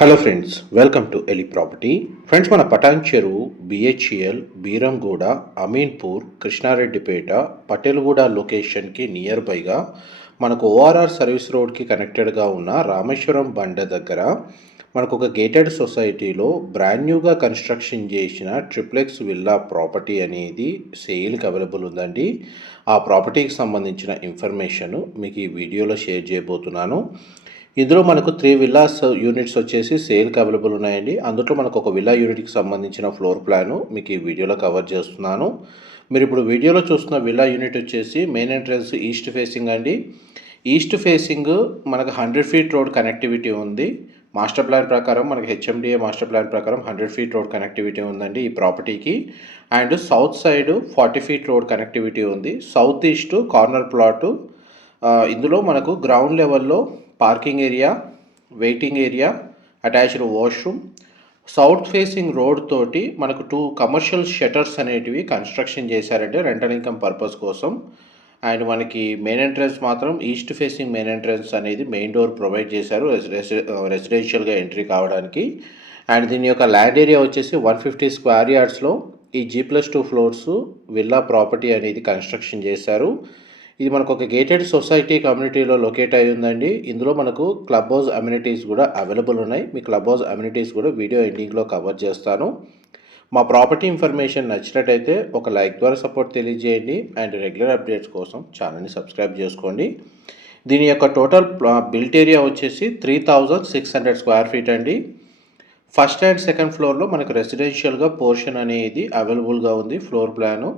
Hello friends, welcome to Eli property. Friends, మన Patan Cheruvu, BHEL, Beeramguda, Ameenpur, Krishnareddypet, Patelguda లొకేషన్కి near బైగా మనకు ఓఆర్ఆర్ సర్వీస్ రోడ్కి కనెక్టెడ్గా ఉన్న రామేశ్వరం బండ దగ్గర మనకు ఒక గేటెడ్ సొసైటీలో బ్రాండ్ న్యూగా కన్స్ట్రక్షన్ చేసిన ట్రిప్లెక్స్ విల్లా ప్రాపర్టీ అనేది సేల్కి అవైలబుల్ ఉందండి. ఆ ప్రాపర్టీకి సంబంధించిన ఇన్ఫర్మేషన్ మీకు ఈ వీడియోలో షేర్ చేయబోతున్నాను. ఇందులో మనకు 3 విల్లాస్ యూనిట్స్ వచ్చేసి సేల్కి అవైలబుల్ ఉన్నాయండి. అందులో మనకు ఒక విల్లా యూనిట్కి సంబంధించిన ఫ్లోర్ ప్లాను మీకు ఈ వీడియోలో కవర్ చేస్తున్నాను. మీరు ఇప్పుడు వీడియోలో చూస్తున్న విల్లా యూనిట్ వచ్చేసి మెయిన్ ఎంట్రన్స్ ఈస్ట్ ఫేసింగ్ అండి. ఈస్ట్ ఫేసింగ్ మనకు 100 ఫీట్ రోడ్ కనెక్టివిటీ ఉంది. మాస్టర్ ప్లాన్ ప్రకారం మనకి హెచ్ఎండిఏ మాస్టర్ ప్లాన్ ప్రకారం 100 ఫీట్ రోడ్ కనెక్టివిటీ ఉందండి ఈ ప్రాపర్టీకి. And south side 40 feet road connectivity ఉంది. South east corner plot. ఇందులో మనకు గ్రౌండ్ లెవెల్లో parking area, waiting area, attached washroom, south facing road తోటి మనకు 2 కమర్షియల్ షట్టర్స్ అనేటివి కన్స్ట్రక్షన్ చేశారంటే రెంటల్ ఇన్కమ్ పర్పస్ కోసం. అండ్ మనకి మెయిన్ ఎంట్రన్స్ మాత్రం ఈస్ట్ ఫేసింగ్ మెయిన్ ఎంట్రన్స్ అనేది మెయిన్ డోర్ ప్రొవైడ్ చేశారు రెసిడెన్షియల్గా ఎంట్రీ కావడానికి. అండ్ దీని యొక్క ల్యాండ్ ఏరియా వచ్చేసి 150 స్క్వేర్ యార్డ్స్లో ఈ G+2 ఫ్లోర్స్ విల్లా ప్రాపర్టీ అనేది కన్స్ట్రక్షన్ చేశారు. ఇది మనకు ఒక గేటెడ్ సొసైటీ కమ్యూనిటీలో లొకేట్ అయి ఉందండి. ఇందులో మనకు క్లబ్ హౌస్ అమ్యూనిటీస్ కూడా అవైలబుల్ ఉన్నాయి. మీ క్లబ్ హౌస్ అమ్యూనిటీస్ కూడా వీడియో ఎండింగ్లో కవర్ చేస్తాను. మా ప్రాపర్టీ ఇన్ఫర్మేషన్ నచ్చినట్టయితే ఒక లైక్ ద్వారా సపోర్ట్ తెలియజేయండి. అండ్ రెగ్యులర్ అప్డేట్స్ కోసం ఛానల్ని సబ్స్క్రైబ్ చేసుకోండి. దీని యొక్క టోటల్ బిల్ట్ ఏరియా వచ్చేసి 3600 స్క్వేర్ ఫీట్ అండి. ఫస్ట్ అండ్ సెకండ్ ఫ్లోర్లో మనకు రెసిడెన్షియల్గా పోర్షన్ అనేది అవైలబుల్గా ఉంది. ఫ్లోర్ ప్లాను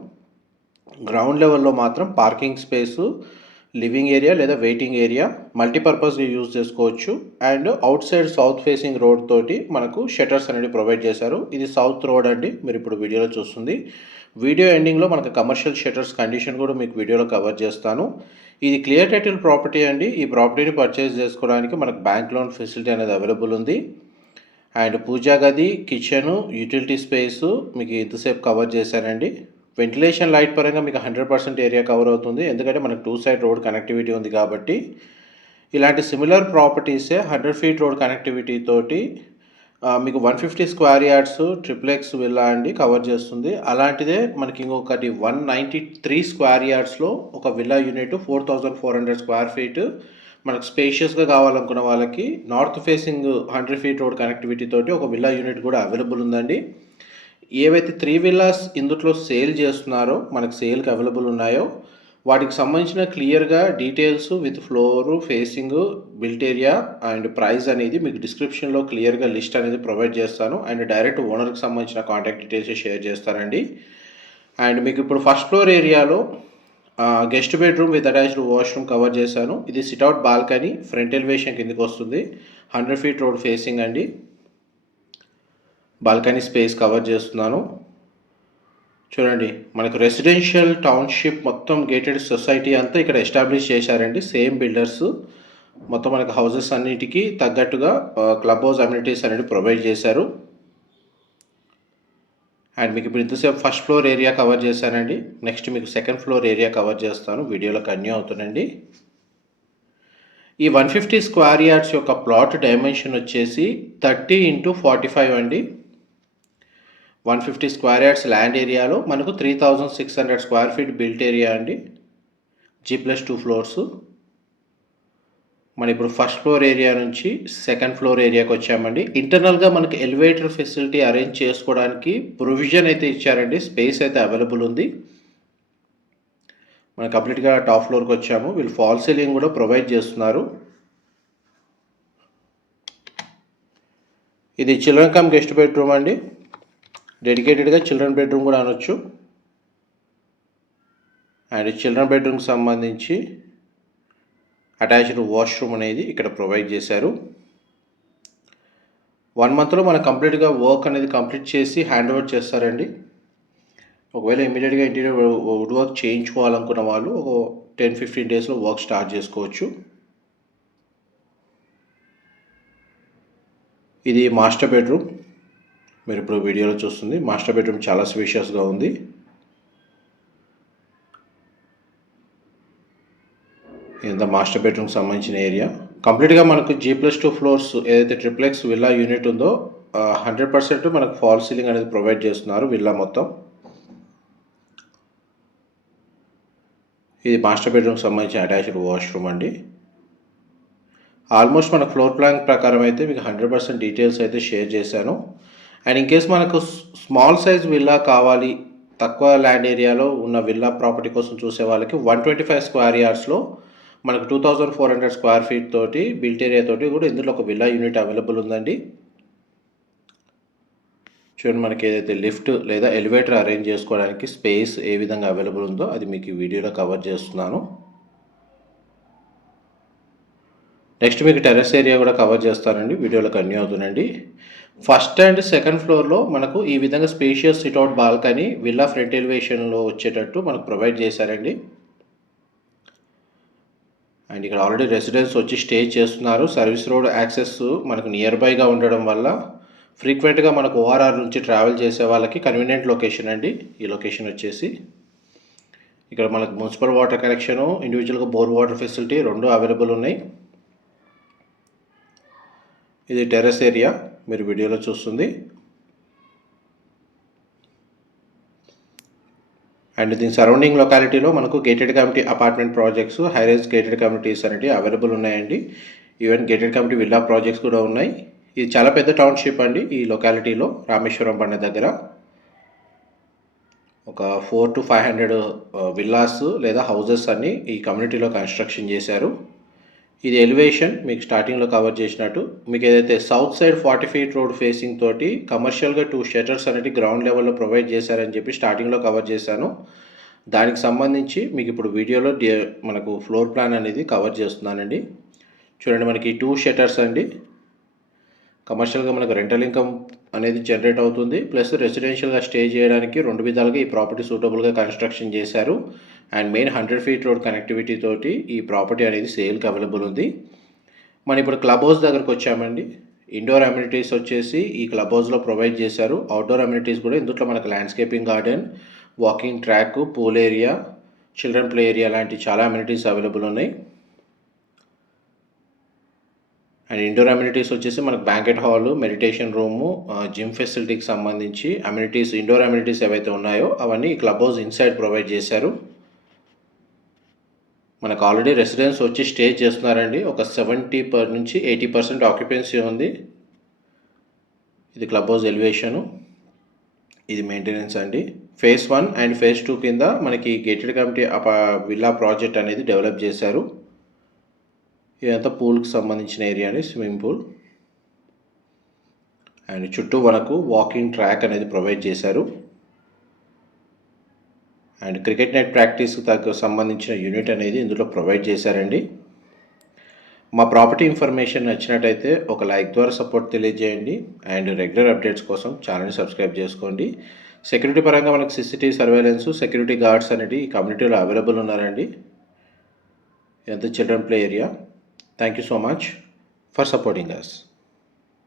గ్రౌండ్ లెవెల్లో మాత్రం పార్కింగ్ స్పేసు, లివింగ్ ఏరియా లేదా వెయిటింగ్ ఏరియా మల్టీపర్పస్గా యూజ్ చేసుకోవచ్చు. And out side south facing road తోటి మనకు షట్టర్స్ అనేది ప్రొవైడ్ చేశారు. ఇది సౌత్ రోడ్ అండి, మీరు ఇప్పుడు వీడియోలో చూస్తుంది. వీడియో ఎండింగ్లో మనకు కమర్షియల్ షట్టర్స్ కండిషన్ కూడా మీకు వీడియోలో కవర్ చేస్తాను. ఇది క్లియర్ టైటిల్ ప్రాపర్టీ అండి. ఈ ప్రాపర్టీని పర్చేస్ చేసుకోవడానికి మనకు బ్యాంక్ లోన్ ఫెసిలిటీ అనేది అవైలబుల్ ఉంది. అండ్ పూజా గది, కిచెను, యూటిలిటీ స్పేసు మీకు ఇంతసేపు కవర్ చేశానండి. వెంటిలేషన్ లైట్ పరంగా మీకు 100% ఏరియా కవర్ అవుతుంది, ఎందుకంటే మనకు 2 సైడ్ రోడ్ కనెక్టివిటీ ఉంది కాబట్టి. ఇలాంటి సిమిలర్ ప్రాపర్టీసే 100 ఫీట్ రోడ్ కనెక్టివిటీ తోటి మీకు 150 స్క్వేర్ యార్డ్స్ ట్రిప్లెక్స్ విల్లా అండి కవర్ చేస్తుంది. అలాంటిదే మనకి ఇంకొకటి 193 స్క్వేర్ యార్డ్స్లో ఒక విల్లా యూనిట్ 4400 స్క్వేర్ ఫీట్ మనకు స్పేషియస్గా కావాలనుకున్న వాళ్ళకి north facing 100 feet road connectivity తోటి ఒక విల్లా యూనిట్ కూడా అవైలబుల్ ఉందండి. ఏవైతే 3 విల్లాస్ ఇందులో సేల్ చేస్తున్నారో మనకు సేల్కి అవైలబుల్ ఉన్నాయో వాటికి సంబంధించిన క్లియర్గా details with floor, facing, built area and price అనేది మీకు డిస్క్రిప్షన్లో క్లియర్గా లిస్ట్ అనేది ప్రొవైడ్ చేస్తాను. అండ్ డైరెక్ట్ ఓనర్కి సంబంధించిన కాంటాక్ట్ డీటెయిల్స్ షేర్ చేస్తానండి. అండ్ మీకు ఇప్పుడు ఫస్ట్ ఫ్లోర్ ఏరియాలో guest bedroom with attached washroom cover చేశాను. ఇది సిట్అవుట్ బాల్కనీ, ఫ్రంట్ ఎలివేషన్ కిందకి వస్తుంది. 100 ఫీట్ రోడ్ ఫేసింగ్ అండి. బాల్కనీ స్పేస్ కవర్ చేస్తున్నాను. చూడండి, మనకు రెసిడెన్షియల్ టౌన్షిప్ మొత్తం గేటెడ్ సొసైటీ అంతా ఇక్కడ ఎస్టాబ్లిష్ చేశారండి. సేమ్ బిల్డర్స్ మొత్తం మనకు హౌసెస్ అన్నిటికీ తగ్గట్టుగా క్లబ్ హౌస్ అమ్యూనిటీస్ అనేది ప్రొవైడ్ చేశారు. అండ్ మీకు ఇప్పుడు ఇంతసేపు ఫస్ట్ ఫ్లోర్ ఏరియా కవర్ చేశానండి. నెక్స్ట్ మీకు సెకండ్ ఫ్లోర్ ఏరియా కవర్ చేస్తాను. వీడియోలో కంటిన్యూ అవుతుందండి. ఈ 150 స్క్వేర్ యార్డ్స్ యొక్క ప్లాట్ డైమెన్షన్ వచ్చేసి 30x45 అండి. 150 స్క్వేర్ యార్డ్స్ ల్యాండ్ ఏరియాలో మనకు 3600 స్క్వేర్ ఫీట్ బిల్ట్ ఏరియా అండి. G+2 floors. మనం ఇప్పుడు ఫస్ట్ ఫ్లోర్ ఏరియా నుంచి సెకండ్ ఫ్లోర్ ఏరియాకి వచ్చామండి. ఇంటర్నల్గా మనకి ఎలివేటర్ ఫెసిలిటీ అరేంజ్ చేసుకోవడానికి ప్రొవిజన్ అయితే ఇచ్చారండి. స్పేస్ అయితే అవైలబుల్ ఉంది. మనం కంప్లీట్గా టాప్ ఫ్లోర్కి వచ్చాము. వీళ్ళు ఫాల్ సీలింగ్ కూడా ప్రొవైడ్ చేస్తున్నారు. ఇది చిల్డ్రన్ కమ్ గెస్ట్ బెడ్రూమ్ అండి. డెడికేటెడ్గా చిల్డ్రన్ బెడ్రూమ్ కూడా అనొచ్చు. అండ్ చిల్డ్రన్ బెడ్రూమ్కి సంబంధించి అటాచ్డ్ వాష్రూమ్ అనేది ఇక్కడ ప్రొవైడ్ చేశారు. 1 మంత్లో మనకు కంప్లీట్గా వర్క్ అనేది కంప్లీట్ చేసి హ్యాండ్ ఓవర్ చేస్తారండి. ఒకవేళ ఇమీడియట్గా ఇంటీరియర్ వుడ్ వర్క్ చేయించుకోవాలనుకున్న వాళ్ళు ఒక 10-15 డేస్లో వర్క్ స్టార్ట్ చేసుకోవచ్చు. ఇది మాస్టర్ బెడ్రూమ్, మీరు ఇప్పుడు వీడియోలో చూస్తుంది. మాస్టర్ బెడ్రూమ్ చాలా స్పేషియస్గా ఉంది. ఇదంతా మాస్టర్ బెడ్రూమ్కి సంబంధించిన ఏరియా. కంప్లీట్గా మనకు G+2 ఫ్లోర్స్ ఏదైతే ట్రిప్లెక్స్ విల్లా యూనిట్ ఉందో 100% మనకు ఫాల్ సీలింగ్ అనేది ప్రొవైడ్ చేస్తున్నారు విల్లా మొత్తం. ఇది మాస్టర్ బెడ్రూమ్కి సంబంధించిన అటాచ్డ్ వాష్రూమ్ అండి. ఆల్మోస్ట్ మన ఫ్లోర్ ప్లాన్ ప్రకారం అయితే మీకు 100% డీటెయిల్స్ అయితే షేర్ చేశాను. అండ్ ఇన్ కేస్ మనకు స్మాల్ సైజ్ విల్లా కావాలి, తక్కువ ల్యాండ్ ఏరియాలో ఉన్న విల్లా ప్రాపర్టీ కోసం చూసే వాళ్ళకి 125 స్క్వేర్ యార్డ్స్లో మనకు 2400 స్క్వేర్ ఫీట్ తోటి బిల్ట్ ఏరియా తోటి కూడా ఇందులో ఒక విల్లా యూనిట్ అవైలబుల్ ఉందండి. చూడండి, మనకి ఏదైతే లిఫ్ట్ లేదా ఎలివేటర్ అరేంజ్ చేసుకోవడానికి స్పేస్ ఏ విధంగా అవైలబుల్ ఉందో అది మీకు ఈ వీడియోలో కవర్ చేస్తున్నాను. నెక్స్ట్ మీకు టెర్రస్ ఏరియా కూడా కవర్ చేస్తానండి, వీడియోలో కంటిన్యూ అవుతుందండి. ఫస్ట్ అండ్ సెకండ్ ఫ్లోర్లో మనకు ఈ విధంగా spacious sit out balcony villa front ఎలివేషన్లో వచ్చేటట్టు మనకు ప్రొవైడ్ చేశారండి. అండ్ ఇక్కడ ఆల్రెడీ రెసిడెంట్స్ వచ్చి స్టే చేస్తున్నారు. సర్వీస్ రోడ్ యాక్సెస్ మనకు నియర్ బైగా ఉండడం వల్ల ఫ్రీక్వెంట్గా మనకు ఓఆర్ఆర్ నుంచి ట్రావెల్ చేసే వాళ్ళకి కన్వీనియంట్ లొకేషన్ అండి. ఈ లొకేషన్ వచ్చేసి ఇక్కడ మనకు మున్సిపల్ వాటర్ కనెక్షను, ఇండివిజువల్గా బోర్ వాటర్ ఫెసిలిటీ రెండు అవైలబుల్ ఉన్నాయి. ఇది టెర్రస్ ఏరియా మీరు వీడియోలో చూస్తుంది. అండ్ దీని సరౌండింగ్ లొకాలిటీలో మనకు gated community apartment projects, high-rise gated communities అనేవి అవైలబుల్ ఉన్నాయండి. Even gated community villa projects కూడా ఉన్నాయి. ఇది చాలా పెద్ద టౌన్షిప్ అండి. ఈ లొకాలిటీలో రామేశ్వరం బండ దగ్గర ఒక 400 to 500 విల్లాస్ లేదా హౌజెస్ అన్ని ఈ కమ్యూనిటీలో కన్స్ట్రక్షన్ చేశారు. ఇది ఎలివేషన్ మీకు స్టార్టింగ్లో కవర్ చేసినట్టు. మీకు ఏదైతే south side 40 feet road facing తోటి కమర్షియల్గా 2 షట్టర్స్ అనేవి గ్రౌండ్ లెవెల్లో ప్రొవైడ్ చేశారని చెప్పి స్టార్టింగ్లో కవర్ చేశాను. దానికి సంబంధించి మీకు ఇప్పుడు వీడియోలో మనకు ఫ్లోర్ ప్లాన్ అనేది కవర్ చేస్తున్నానండి. చూడండి, మనకి 2 షట్టర్స్ అండి. కమర్షియల్గా మనకు రెంటల్ ఇన్కమ్ అనేది జనరేట్ అవుతుంది, ప్లస్ రెసిడెన్షియల్గా స్టే చేయడానికి రెండు విధాలుగా ఈ ప్రాపర్టీ సూటబుల్గా కన్స్ట్రక్షన్ చేశారు. And main 100 feet road connectivity తోటి ఈ ప్రాపర్టీ అనేది సేల్కి అవైలబుల్ ఉంది. మనం ఇప్పుడు క్లబ్ హౌస్ దగ్గరకు వచ్చామండి. ఇండోర్ అమ్యూనిటీస్ వచ్చేసి ఈ క్లబ్ హౌస్లో ప్రొవైడ్ చేశారు. అవుట్డోర్ అమ్యూనిటీస్ కూడా ఇందులో మనకు landscaping garden, walking track, pool area, children play area లాంటి చాలా అమ్యూనిటీస్ అవైలబుల్ ఉన్నాయి. అండ్ ఇండోర్ అమ్యూనిటీస్ వచ్చేసి మనకు banquet hall, meditation room, gym ఫెసిలిటీకి సంబంధించి అమ్యూనిటీస్, ఇండోర్ అమ్యూనిటీస్ ఏవైతే ఉన్నాయో అవన్నీ ఈ క్లబ్ హౌస్ ఇన్సైడ్ ప్రొవైడ్ చేశారు. మనకు ఆల్రెడీ రెసిడెంట్స్ వచ్చి స్టే చేస్తున్నారండి. ఒక 70 నుంచి 80% ఆక్యుపెన్సీ ఉంది. ఇది క్లబ్ హౌస్ ఎలివేషను, ఇది మెయింటెనెన్స్ అండి. ఫేజ్ 1 అండ్ ఫేజ్ 2 కింద మనకి గేటెడ్ కమ్యూనిటీ విల్లా ప్రాజెక్ట్ అనేది డెవలప్ చేశారు. ఇదంతా పూల్కి సంబంధించిన ఏరియా అండి, స్విమ్మింగ్ పూల్. అండ్ చుట్టూ మనకు వాకింగ్ ట్రాక్ అనేది ప్రొవైడ్ చేశారు. అండ్ క్రికెట్ నెట్ ప్రాక్టీస్కి సంబంధించిన యూనిట్ అనేది ఇందులో ప్రొవైడ్ చేశారండి. మా ప్రాపర్టీ ఇన్ఫర్మేషన్ నచ్చినట్టయితే ఒక లైక్ ద్వారా సపోర్ట్ తెలియజేయండి. అండ్ రెగ్యులర్ అప్డేట్స్ కోసం ఛానల్ని సబ్స్క్రైబ్ చేసుకోండి. సెక్యూరిటీ పరంగా మనకు CCTV సర్వేలెన్స్, సెక్యూరిటీ గార్డ్స్ అనేవి ఈ కమ్యూనిటీలో అవైలబుల్ ఉన్నారండి. ఇదంతా children play area. Thank you so much for supporting us.